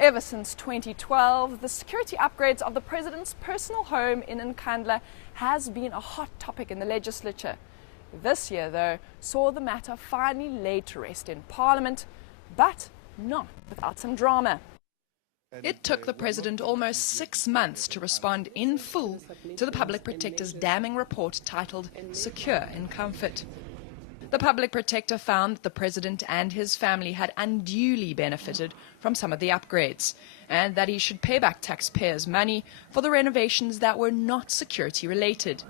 Ever since 2012, the security upgrades of the President's personal home in Nkandla has been a hot topic in the legislature. This year, though, saw the matter finally laid to rest in Parliament, but not without some drama. It took the President almost 6 months to respond in full to the Public Protector's damning report titled "Secure in Comfort." The Public Protector found that the President and his family had unduly benefited from some of the upgrades, and that he should pay back taxpayers' money for the renovations that were not security related.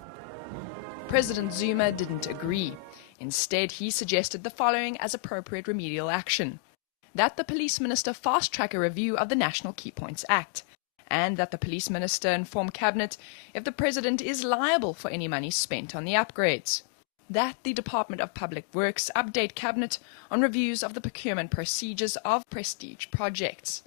President Zuma didn't agree. Instead, he suggested the following as appropriate remedial action: that the Police Minister fast-track a review of the National Key Points Act, and that the Police Minister inform Cabinet if the President is liable for any money spent on the upgrades. That the Department of Public Works update Cabinet on reviews of the procurement procedures of prestige projects.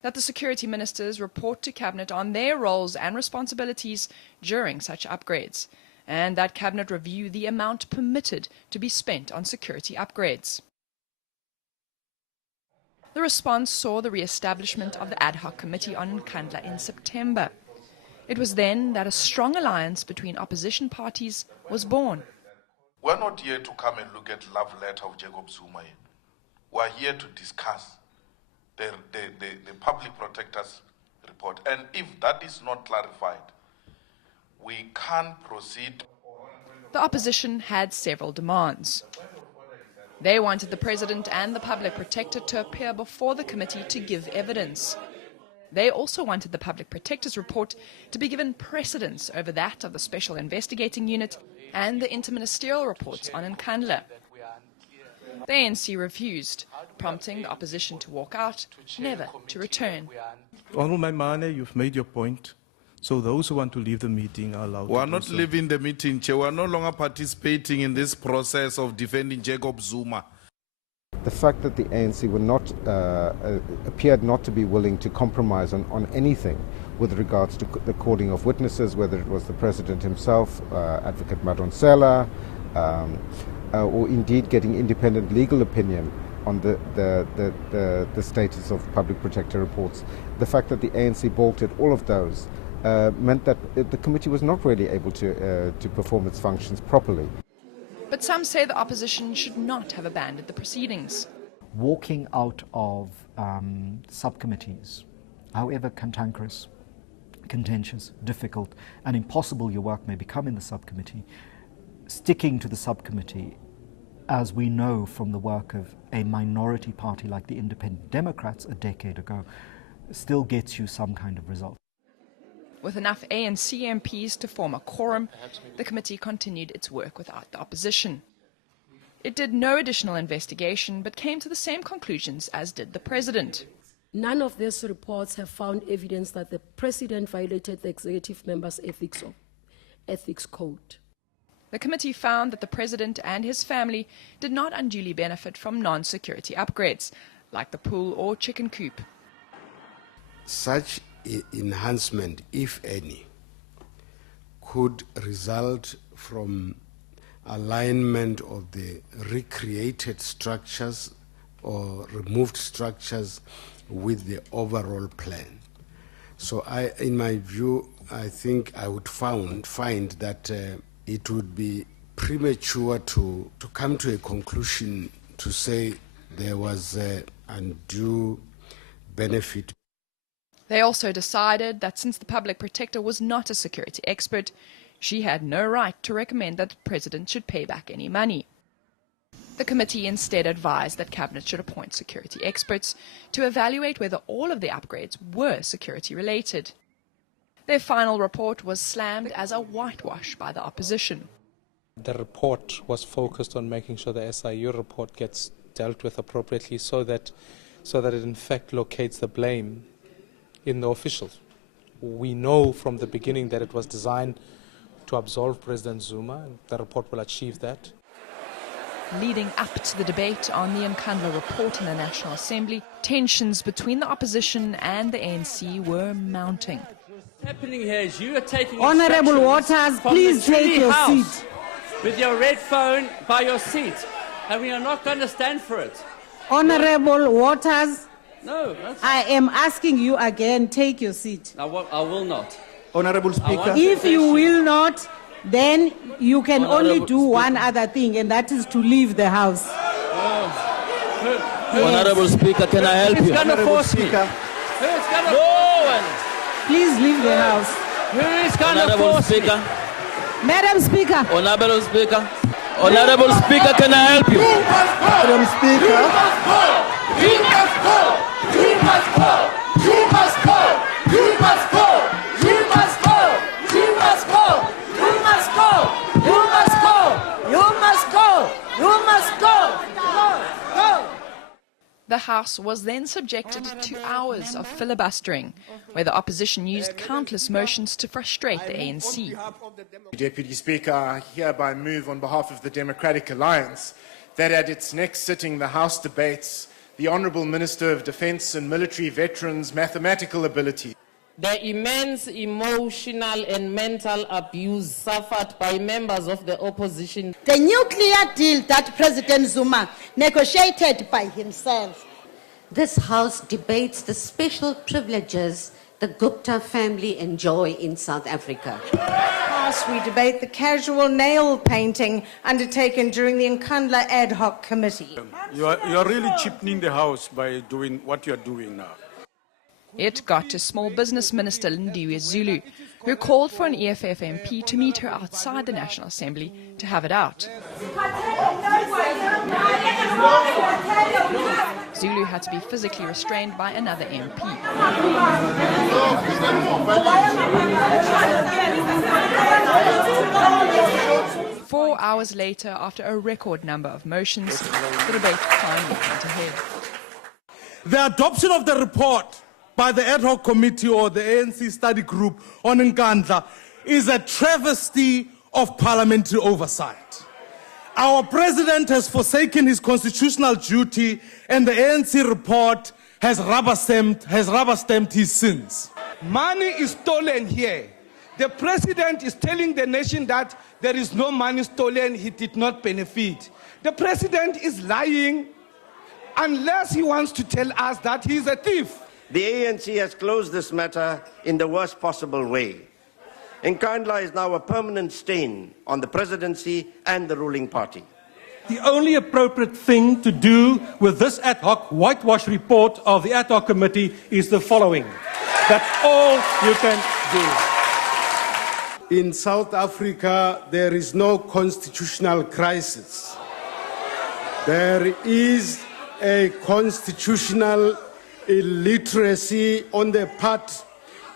That the Security Ministers report to Cabinet on their roles and responsibilities during such upgrades, and that Cabinet review the amount permitted to be spent on security upgrades. The response saw the re-establishment of the ad hoc committee on Nkandla in September. It was then that a strong alliance between opposition parties was born. We're not here to come and look at love letter of Jacob Zuma. We're here to discuss the Public Protector's report. And if that is not clarified, we can't proceed. The opposition had several demands. They wanted the President and the Public Protector to appear before the committee to give evidence. They also wanted the Public Protector's report to be given precedence over that of the Special Investigating Unit and the interministerial reports on Nkandla. The ANC refused, prompting the opposition to walk out, never to return. Honourable MAIMANE, you've made your point. So those who want to leave the meeting are allowed to do so. We are not leaving the meeting, Chair. We are no longer participating in this process of defending Jacob Zuma. The fact that the ANC were not, appeared not to be willing to compromise on anything with regards to the calling of witnesses, whether it was the President himself, Advocate Madonsela, or indeed getting independent legal opinion on the status of Public Protector reports. The fact that the ANC bolted all of those meant that the committee was not really able to perform its functions properly. But some say the opposition should not have abandoned the proceedings. Walking out of subcommittees, however cantankerous, contentious, difficult, and impossible your work may become in the subcommittee, sticking to the subcommittee, as we know from the work of a minority party like the Independent Democrats a decade ago, still gets you some kind of result. With enough ANC MPs to form a quorum, the committee continued its work without the opposition. It did no additional investigation, but came to the same conclusions as did the President. None of these reports have found evidence that the President violated the executive member's ethics code. The committee found that the President and his family did not unduly benefit from non-security upgrades, like the pool or chicken coop. Such enhancement, if any, could result from alignment of the recreated structures or removed structures with the overall plan. So in my view, I think I would find that it would be premature to come to a conclusion to say there was undue benefit. They also decided that since the Public Protector was not a security expert, she had no right to recommend that the President should pay back any money. The committee instead advised that Cabinet should appoint security experts to evaluate whether all of the upgrades were security related. Their final report was slammed as a whitewash by the opposition. The report was focused on making sure the SIU report gets dealt with appropriately so that it in fact locates the blame in the officials. We know from the beginning that it was designed to absolve President Zuma, and the report will achieve that. Leading up to the debate on the Nkandla report in the National Assembly, tensions between the opposition and the ANC were mounting. What's happening here is you are taking Honourable Waters, please take your seat. With your red phone by your seat, and we are not going to stand for it. Honourable Waters, No, I am asking you again, take your seat. I will not. Honorable Speaker. If you will not, then you can only do one other thing, and that is to leave the House. Honorable Speaker, can I help you? Who's going to force me? No one. Please leave the House. Who is going to Honorable force Speaker. me? Madam Speaker. Honorable Speaker. Honorable Speaker, can I help you? Madam Speaker. You must go! You must go! You must go! You must go! You must go! You must go! You must go! You must go! You must go! You must go! Go! The House was then subjected to hours of filibustering, where the opposition used countless motions to frustrate the ANC. Deputy Speaker, I hereby move on behalf of the Democratic Alliance that at its next sitting the House debates the Honourable Minister of Defence and Military Veterans' mathematical ability. The immense emotional and mental abuse suffered by members of the opposition. The nuclear deal that President Zuma negotiated by himself. This House debates the special privileges the Gupta family enjoy in South Africa. House, we debate the casual nail painting undertaken during the Nkandla ad hoc committee. You are really cheapening the House by doing what you are doing now. It got to Small Business Minister Lindiwe Zulu, who called for an EFF MP to meet her outside the National Assembly to have it out. Zulu had to be physically restrained by another MP. 4 hours later, after a record number of motions, the debate finally went ahead. The adoption of the report by the ad hoc committee or the ANC study group on Nkandla is a travesty of parliamentary oversight. Our president has forsaken his constitutional duty, and the ANC report has rubber-stamped his sins. Money is stolen here. The president is telling the nation that there is no money stolen, he did not benefit. The president is lying unless he wants to tell us that he is a thief. The ANC has closed this matter in the worst possible way. Nkandla is now a permanent stain on the presidency and the ruling party. The only appropriate thing to do with this ad hoc whitewash report of the ad hoc committee is the following. That's all you can do. In South Africa, there is no constitutional crisis. There is a constitutional illiteracy on the part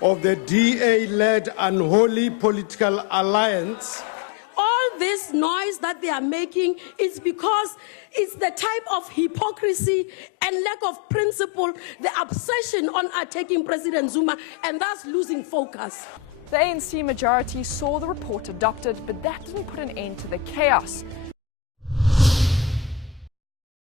of the DA-led unholy political alliance. All this noise that they are making is because it's the type of hypocrisy and lack of principle, the obsession on attacking President Zuma and thus losing focus. The ANC majority saw the report adopted, but that didn't put an end to the chaos.